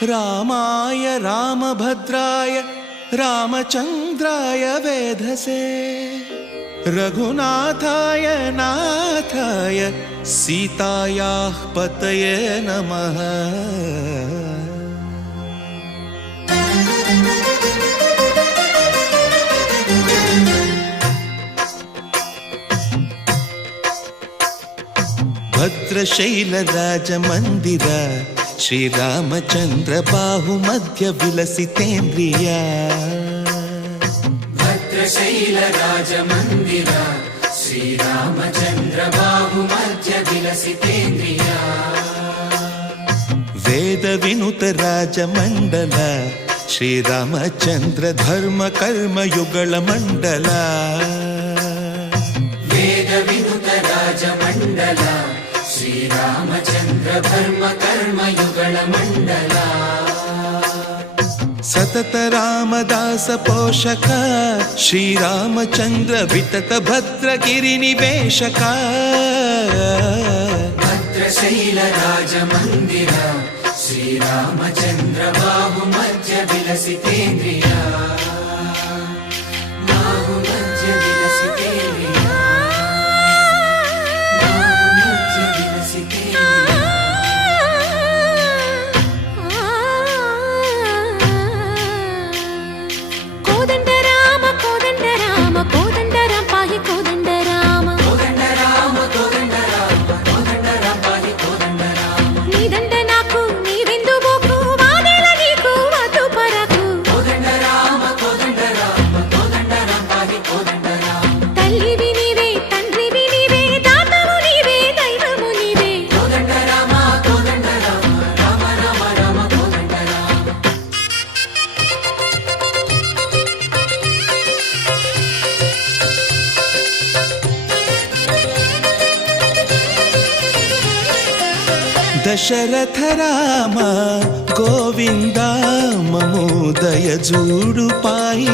रामाय रामभद्राय रामचन्द्राय वेधसे रघुनाथाय नाथाय सीतायाः पतये नमः। भद्रशैलराजमन्दिर श्रीरामचन्द्र बाहुमध्य विलसितेन्द्रिया। भद्रशैलराजमन्दिर श्रीरामचन्द्र बाहुमध्य विलसितेन्द्रिया। वेदविनुत राजमण्डल श्रीरामचन्द्र धर्म कर्म युगल मण्डल। वेदविनुत राजमण्डल श्रीरामचन्द्र धर्म कर्म युगल मण्डल। सतत रामदास पोषक श्रीरामचन्द्र वितत भद्रगिरि निवेशक। भद्रशैल राजमन्दिर श्रीरामचन्द्र बाहुमध्य विलसितेन्द्रिया। बाहुमध्य विलसितेन्द्रिया। बाहुमध्य विलसितेन्द्रिया। कोदंड राम कोदंड राम कोदंड राम पाहि कोदंड राम। कोदंड राम कोदंड राम कोदंड राम पाहि कोदंड राम। नी दंड नाकु नी विंदु बोकु वादेल नीकु वतु परकु। कोदंड राम पाहि कोदंड राम। तल्लिवि नीवे तंड्रिवि नीवे दातवु नीवे दैवमु नीवे। कोदंड राम राम राम राम कोदंड राम। दशरथ राम गोविंद ममोदय जूडु पाई